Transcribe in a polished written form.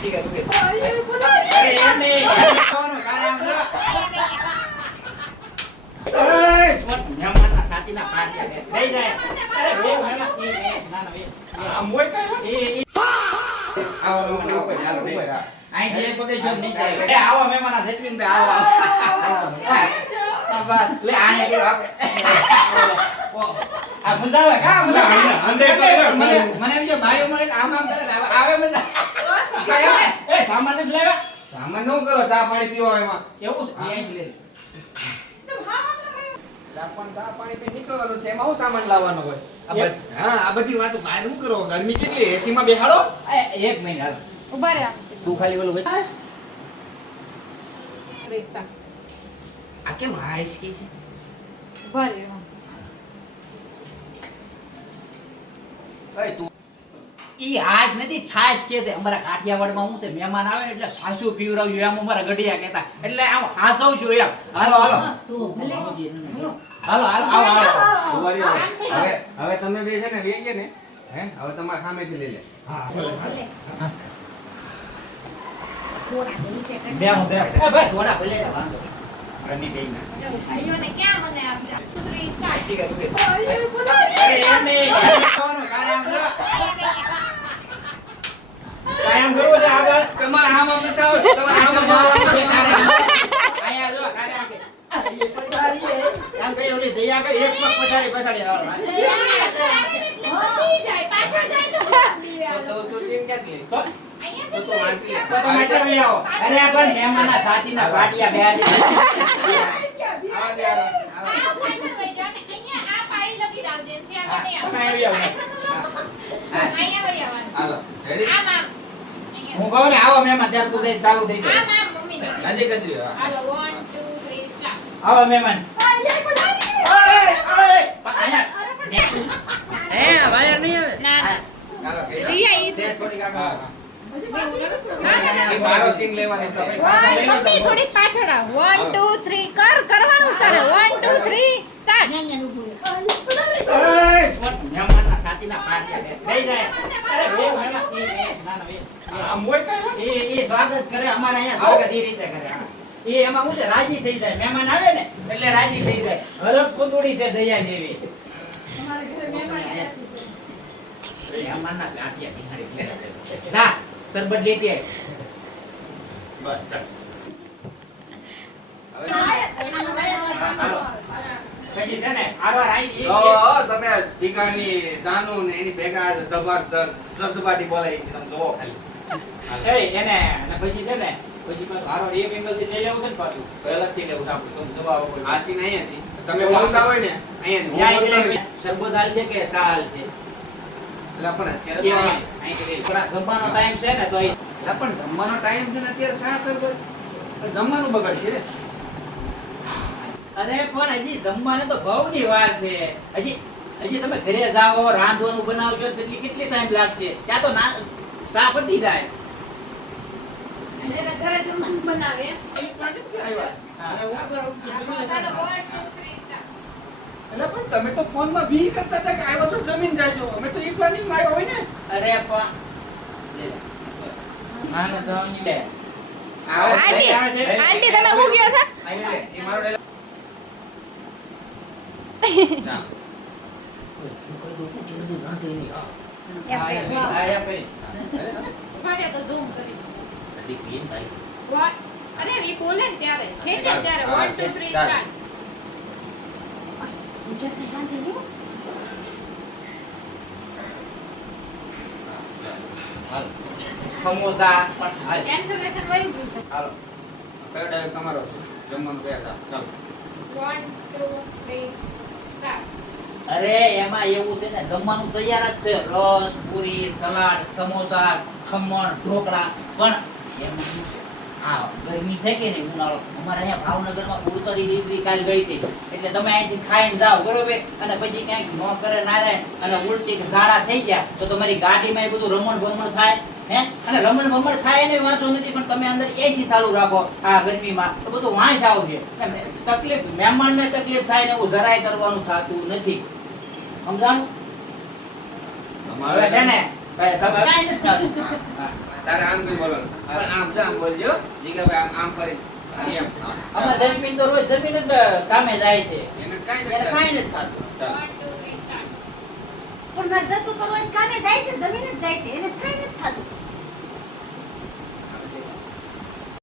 ठीक है रुके अरे ये नहीं कौन कारे आम જો એ મહેમાનના સાચીના પાડ્યા દે લઈ જાય અરે બે મહેમાન ના ના બે આ મોય કઈ આવો ઉપર હાલો બે આઈ જે પગે જો નહીં જાય એ આવો મહેમાન આ જસ્મીનભાઈ આવો બસ લે આને કે આ મુંજાવે કા મુંજાવે અંદે મને એમ જો ભાઈઓ મને આમ આમ કરે આવે બધા એ સામાન જ લેવા સામાન નો કરો ચા પાણી પીવો એમાં એવું છે અહીં લે પણ ચા પાણી પી નીકળવાનું છે એમાં હું સામાન લાવવાનો હોય હા આ બધી વાતો બહાર હું કરો ગરમી કેટલી એસી માં બેહાડો એક મિનિટ હાલ ઉભા રહે તું ખાલી બોલો ભાઈ રેસ્ટા આ કેમ હાઈસ કે છે ઉભા રહે ઓય તું ઈ હાજ નથી છાશ કે છે અમારા કાઠિયાવાડમાં હું છે મહેમાન આવે એટલે સાસુ પીવરાવ્યું એમ અમારા ગઢિયા કહેતા એટલે આમ હાસવ છું એમ હાલો હાલો તું ભલે હાલો હાલો આવો આવો હવે તમે બે છે ને વે ગયા ને હે હવે તમારા સામેથી લઈ લે હા ભલે સોડા દે સેકન્ડ બે હું બે એ ભાઈ સોડા ભલે રે વાંધો રમી બેઈ ના ભાઈઓને ક્યાં મને આપ સુધરી સ્ટાર્ટ ઠીક છે રૂપે અરે એ નહીં કોણ કારે આમ જો કાયમ કરો છે આગળ તમારા આમ આમ નતા આવો તમારા આમ આમ આયા જો કારે આકે એ પછાડી આમ કઈ ઓલી દયા કે એક પગ પછાડી આવો જાય પાછળ જાય તો તો ટીમ કેટલી તો અહીંયા તો વાંચી લે તો માટે લઈ આવો અરે પણ મહેમાનના સાથીના પાટિયા બેહાડી આવા દે આ પાછળ વઈ જા ને અહીંયા આ પાડી લગી રાખજે ત્યાં તમે આગળ આવી આવો અહીંયા વઈ આવવાનું હાલો રેડી આમ આમ હું કહું ને આવો મહેમાન ત્યાં સુધી ચાલુ થઈ જાય આમ આમ મમ્મી ગાંધી ગજરી હાલો 1 2 3 સ્ટાર્ટ આવો મહેમાન વાયર નહીં આવે ના ના ચાલો કે રિયા ઈ તે થોડી આગળ એ મારો સીન લેવાનો છે મમ્મી થોડીક પાછળ આવ 1 2 3 કરવાનું તારે 1 2 3 સ્ટાર્ટ મહેમાનના સાથીના પાટિયા દે લઈ જાય અરે બે મહેમાન ના ના બે આ મોય કઈ એ સ્વાગત કરે અમારે અહીંયા સ્વાગત એ રીતે કરે એ એમાં હું છે રાજી થઈ જાય મહેમાન આવે ને એટલે રાજી થઈ જાય હરખ પુંદુડી છે દયા જેવી અમારે ઘરે મહેમાન મહેમાનના ગાંઠિયા બિહારી જા સરબત લેતી આય બસ પછી છે ને આરવાર આવી તમે ચીકાની જાનુ ને એની ભેગા દબાર દબબાટી બોલાય છે તમે જોવો ખાલી એ એને અને પછી છે ને પછી પણ આરવાર એક એંગલ થી લઈ લેવું છે ને પાછું પહેલા થી લેવું આપણે તમે જવાબ કોઈ આસી નહીં હતી તમે બોલતા હોય ને અહીંયા સરબત હાલ છે કે સાલ છે એટલે પણ અત્યારે જમવાનો ટાઈમ છે ને તો એટલે પણ જમવાનો ટાઈમ છે ને અત્યારે શા સર જમવાનું બગડશે અરે પણ હજી જમવાને તો ભવની વાર છે હજી તમે ઘરે જાઓ રાંધવાનું બનાવજો કેટલી ટાઈમ લાગશે ત્યાં તો સા પતી જાય એટલે ઘરે જમવાનું બનાવે હા. ચાલો 1 2 3 સ્ટાર્ટ એટલે પણ તમે તો ફોનમાં ભી કરતા હતા કે આવ્યો છો જમીન જાજો અમે તો ઈ પ્લાનિંગ માં આવ્યો હોય ને અરે પણ માને તો લે આંટી તમે હું ગયો છો અહીંયા લે એ મારો ડાયલોગ ના ઉભા રહે તો ઝૂમ કરી વોટ અરે વી બોલે ને ત્યારે ખેંચે ને ત્યારે 1 2 3 સ્ટાર્ટ कैसे गाते हो સમોસા પણ હાલ કેન્સલેશન વયું ગયું હાલો કયો ડાયલોગ તમારો છે જમવાનું ગયા હતા ચાલો 1 2 3 સ્ટાર્ટ અરે એમાં એવું છે ને જમવાનું તૈયાર જ છે રસ પૂરી સલાડ સમોસા ખમણ ઢોકળા પણ એમાં શું છે આ ગરમી છે કે નહીં ઉનાળો અમારે અહીંયા ભાવનગરમાં 48 ડિગ્રી કાલ ગઈ હતી એટલે તમે અહીંથી ખાઈને જાઓ બરોબર અને પછી ક્યાંક ન કરે ના રહે અને ઉલટી કે ઝાડા થઈ ગયા તો તમારી ગાડીમાં એ બધું રમણ ભમણ થાય હે અને રમણ ભમણ થાય એને વાંધો નથી પણ તમે અંદર એસી ચાલુ રાખો આ ગરમીમાં તો બધું વાંચ આવશે તકલીફ મહેમાનને તકલીફ થાય ને એવું જરાય કરવાનું થતું નથી સમજાણું અમારે છે ને કાંઈ નથી થતું તારે આમ કરી બોલવાનું પણ આમ તો આમ બોલજો જીગાભાઈ આમ કરી એમ હા. અમારે જસ્મીન તો રોજ જમીન જ કામે જાય છે એને કાંઈ એને નથી કાંઈ નથી થતું. ચાલો. 1 2 3 સ્ટાર્ટ પણ મારે જસુ તો રોજ કામે જાય છે જમીન જ